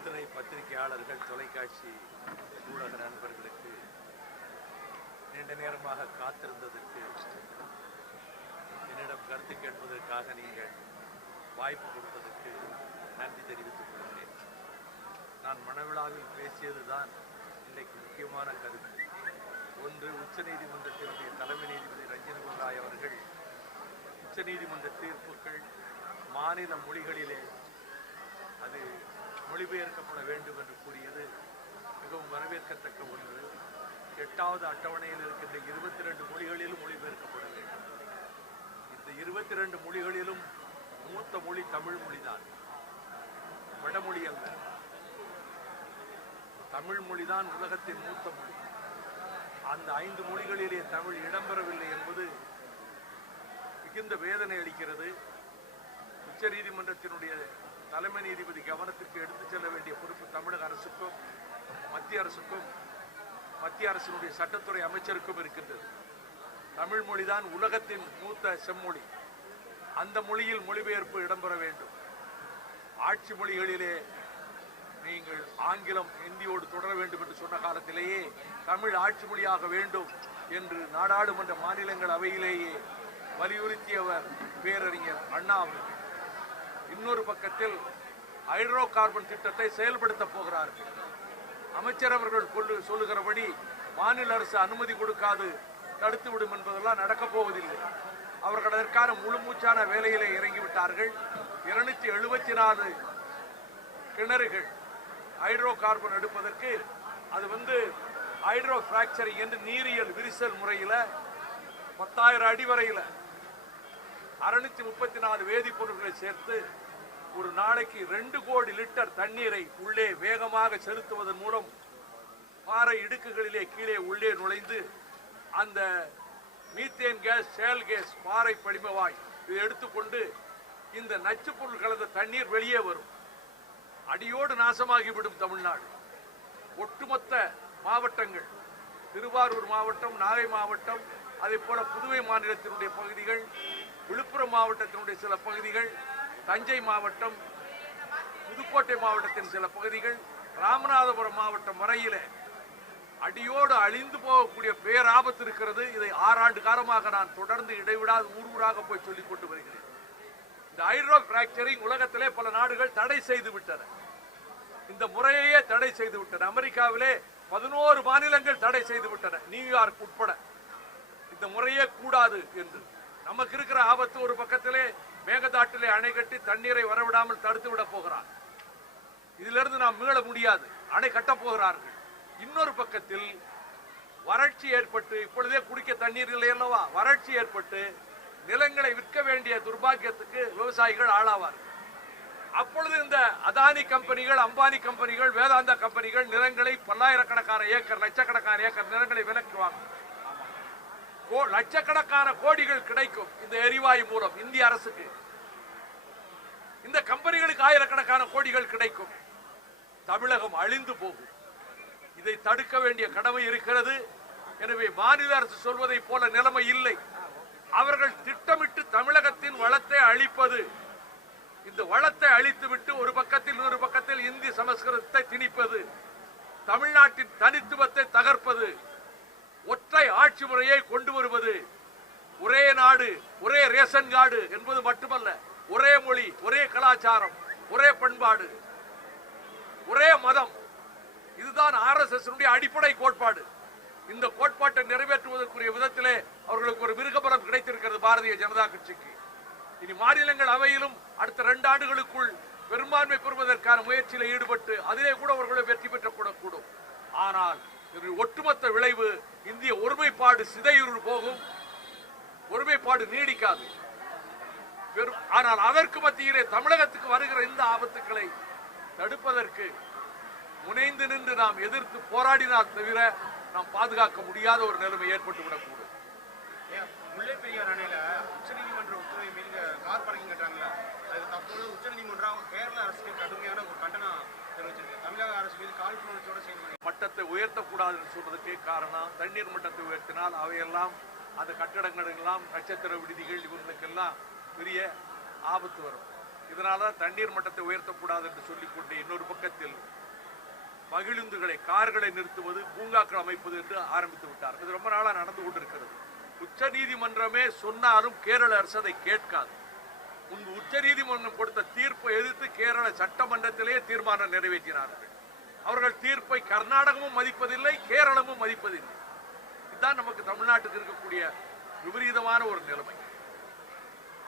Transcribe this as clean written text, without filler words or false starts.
மதுரை பத்திரிகையாளர்கள், தொலைக்காட்சி ஊடக நண்பர்களுக்கு நீண்ட நேரமாக காத்திருந்ததற்கு, என்னிடம் கருத்து கேட்பதற்காக நீங்கள் வாய்ப்பு கொடுத்ததற்கு நன்றி தெரிவித்துக் கொள்கிறேன். நான் மனவிழாவில் பேசியதுதான் இன்றைக்கு முக்கியமான கருத்து. ஒன்று, உச்சநீதிமன்றத்தினுடைய தலைமை நீதிபதி ரஞ்சன் கோகாய் அவர்கள் உச்சநீதிமன்ற தீர்ப்புகள் மாநில மொழிகளிலே அது மொழிபெயர்க்கப்பட வேண்டும் என்று கூறியது மிகவும் வரவேற்கத்தக்க ஒன்று. 8வது அட்டவணையில் இருக்கின்ற 22 மொழிகளிலும் மொழிபெயர்க்கப்பட வேண்டும். இந்த 22 மொழிகளிலும் மூத்த மொழி தமிழ் மொழிதான், வடமொழி அல்ல. தமிழ் மொழிதான் உலகத்தின் மூத்த மொழி. அந்த 5 மொழிகளிலே தமிழ் இடம்பெறவில்லை என்பது மிகுந்த வேதனை அளிக்கிறது. உச்ச நீதிமன்றத்தினுடைய தலைமை நீதிபதி கவனத்திற்கு எடுத்துச் செல்ல வேண்டிய பொறுப்பு தமிழக அரசுக்கும் மத்திய அரசுக்கும் மத்திய அரசினுடைய சட்டத்துறை அமைச்சருக்கும் இருக்கின்றது. தமிழ் மொழிதான் உலகத்தின் மூத்த செம்மொழி. அந்த மொழியில் மொழிபெயர்ப்பு இடம்பெற வேண்டும். ஆட்சி மொழிகளிலே நீங்கள் ஆங்கிலம் ஹிந்தியோடு தொடர வேண்டும் என்று சொன்ன காலத்திலேயே தமிழ் ஆட்சி மொழியாக வேண்டும் என்று நாடாளுமன்ற மாநிலங்கள் அவையிலேயே வலியுறுத்தியவர் பேரறிஞர் அண்ணா அவர்கள். இன்னொரு பக்கத்தில் ஹைட்ரோ கார்பன் திட்டத்தை செயல்படுத்த போகிறார்கள். அமைச்சர் அவர்கள் சொல்லுகிறபடி மாநில அரசு அனுமதி கொடுக்காது, தடுத்துவிடும் என்பதெல்லாம் நடக்கப் போவதில்லை. அவர்கள் அதற்கான முழுமூச்சான வேலையிலே இறங்கிவிட்டார்கள். 274 கிணறுகள் ஹைட்ரோ கார்பன் எடுப்பதற்கு, அது ஹைட்ரோ பிராக்சரிங் என்று நீரியல் விரிசல் முறையில் 10,000 அடி வரையில் 634 வேதிப்பொருட்களை சேர்த்து ஒரு நாளைக்கு 2 கோடி லிட்டர் தண்ணீரை உள்ளே வேகமாக செலுத்துவதன் மூலம் பாறை இடுக்குகளிலே கீழே உள்ளே நுழைந்து அந்த மீத்தேன் கேஸ், ஷேல் கேஸ், பாறை படிமவாய் இதை எடுத்துக்கொண்டு இந்த நச்சு பொருள் கலந்த தண்ணீர் வெளியே வரும். அடியோடு நாசமாகிவிடும் தமிழ்நாடு. ஒட்டுமொத்த மாவட்டங்கள், திருவாரூர் மாவட்டம், நாகை மாவட்டம், அதே போல புதுவை மாநிலத்தினுடைய பகுதிகள், விழுப்புரம் மாவட்டத்தினுடைய சில பகுதிகள், தஞ்சை மாவட்டம், புதுக்கோட்டை மாவட்டத்தின் சில பகுதிகள், ராமநாதபுரம் மாவட்டம் வரையில அடியோடு அழிந்து போகக்கூடிய பேராபத்து இருக்கிறது. இதை 6 ஆண்டு காலமாக நான் தொடர்ந்து இடைவிடாது ஊராக போய் சொல்லிக் கொண்டு வருகிறேன். இந்த ஹைட்ரோ பிராக்சரிங் உலகத்திலே பல நாடுகள் தடை செய்து விட்டன. இந்த முறையே தடை செய்து விட்டன. அமெரிக்காவிலே 11 மாநிலங்கள் தடை செய்து விட்டன, நியூயார்க் உட்பட. இந்த முறையே கூடாது என்று. நமக்கு இருக்கிற ஆபத்து, ஒரு பக்கத்திலே மேகதாட்டிலே அணை கட்டி தண்ணீரை வரவிடாமல் தடுத்து விட போகிறார். இதிலிருந்து நாம் மீள முடியாது. அணை கட்டப் போகிறார்கள். இன்னொரு பக்கத்தில் வறட்சி ஏற்பட்டு, இப்பொழுதே குடிக்க தண்ணீர் இல்லை அல்லவா, வறட்சி ஏற்பட்டு நிலங்களை விற்க வேண்டிய துர்பாக்கியத்துக்கு விவசாயிகள் ஆளாவார்கள். அப்பொழுது இந்த அதானி கம்பெனிகள், அம்பானி கம்பெனிகள், வேதாந்தா கம்பெனிகள் நிலங்களை பல்லாயிரக்கணக்கான ஏக்கர், லட்சக்கணக்கான ஏக்கர் நிலங்களை விலக்குவாங்க. லட்சக்கணக்கான கோடிகள் கிடைக்கும் இந்த எரிவாயு மூலம் இந்திய அரசுக்கு. இந்த கம்பெனிகளுக்கு ஆயிரக்கணக்கான கோடிகள் கிடைக்கும். தமிழகம் அழிந்து போகும். இதை தடுக்க வேண்டிய கடமை இருக்கிறது. எனவே மாநில அரசு சொல்வதை போல நிலைமை இல்லை. அவர்கள் திட்டமிட்டு தமிழகத்தின் வளத்தை அழிப்பது, இந்த வளத்தை அழித்துவிட்டு ஒரு பக்கத்தில் இன்னொரு பக்கத்தில் இந்தி சமஸ்கிருதத்தை திணிப்பது, தமிழ்நாட்டின் தனித்துவத்தை தகர்ப்பது, ஒற்றை ஆட்சி முறையை கொண்டு வருவது, ஒரே நாடு ஒரே ரேஷன் கார்டு என்பது மட்டுமல்ல, ஒரே மொழி, ஒரே கலாச்சாரம், ஒரே பண்பாடு, ஒரே மதம். இதுதான் RSS அடிப்படை கோட்பாடு. இந்த கோட்பாட்டை நிறைவேற்றுவதற்குரிய விதத்திலே அவர்களுக்கு ஒரு மிருகபலம் கிடைத்திருக்கிறது பாரதிய ஜனதா கட்சிக்கு. இனி மாநிலங்கள் அவையிலும் அடுத்த 2 ஆண்டுகளுக்குள் பெரும்பான்மை பெறுவதற்கான முயற்சியில் ஈடுபட்டு அதிலே கூட அவர்களை வெற்றி பெற்றக்கூடக்கூடும். ஆனால் ஒட்டுமொத்த விளைவு இந்திய ஒருமைப்பாடு சிதையுறு போகும். ஒருமைப்பாடு நீடிக்காது. ஆனால் அதற்கு மத்தியிலே தமிழகத்துக்கு வருகிற இந்த ஆபத்துக்களை தடுப்பதற்கு முனைந்து நின்று நாம் எதிர்த்து போராடினால் தவிர நாம் பாதுகாக்க முடியாத ஒரு நிலைமை ஏற்பட்டு விடக்கூடும். முல்லைப்பெரியார் அணையில உச்சநீதிமன்ற உத்தரவை மீறி கார் பார்க்கிங் கட்டுறாங்களா, அது தற்போது உச்சநீதிமன்றம் கேரள அரசுக்கு கடுமையான ஒரு கண்டனம் தெரிவிச்சிருக்கு. தமிழக அரசு மீது காழ்ப்புணர்ச்சியோட செயல்படுது. மட்டத்தை உயர்த்தக்கூடாது என்று சொல்வதற்கே காரணம், தண்ணீர் மட்டத்தை உயர்த்தினால் அவையெல்லாம் அந்த கட்டடங்கள் எல்லாம், நட்சத்திர விடுதிகள், இவங்களுக்கெல்லாம் பெரிய ஆபத்து வரும். இதனால தண்ணீர் மட்டத்தை உயர்த்தக்கூடாது என்று சொல்லிக்கொண்டு இன்னொரு பக்கத்தில் மகிழுந்துகளை, கார்களை நிறுத்துவது, பூங்காக்கள் அமைப்பது என்று ஆரம்பித்து விட்டார். இது ரொம்ப நாளா நடந்து கொண்டிருக்கிறது. உச்ச நீதிமன்றமே சொன்னாலும் கேரள அரசு அதை கேட்காது. முன்பு உச்ச நீதிமன்றம் கொடுத்த தீர்ப்பை எதிர்த்து கேரள சட்டமன்றத்திலே தீர்மானம் நிறைவேற்றினார்கள். அவர்கள் தீர்ப்பை கர்நாடகமும் மதிப்பதில்லை, கேரளமும் மதிப்பதில்லை. இதுதான் நமக்கு தமிழ்நாட்டுக்கு இருக்கக்கூடிய விபரீதமான ஒரு நிலைமை.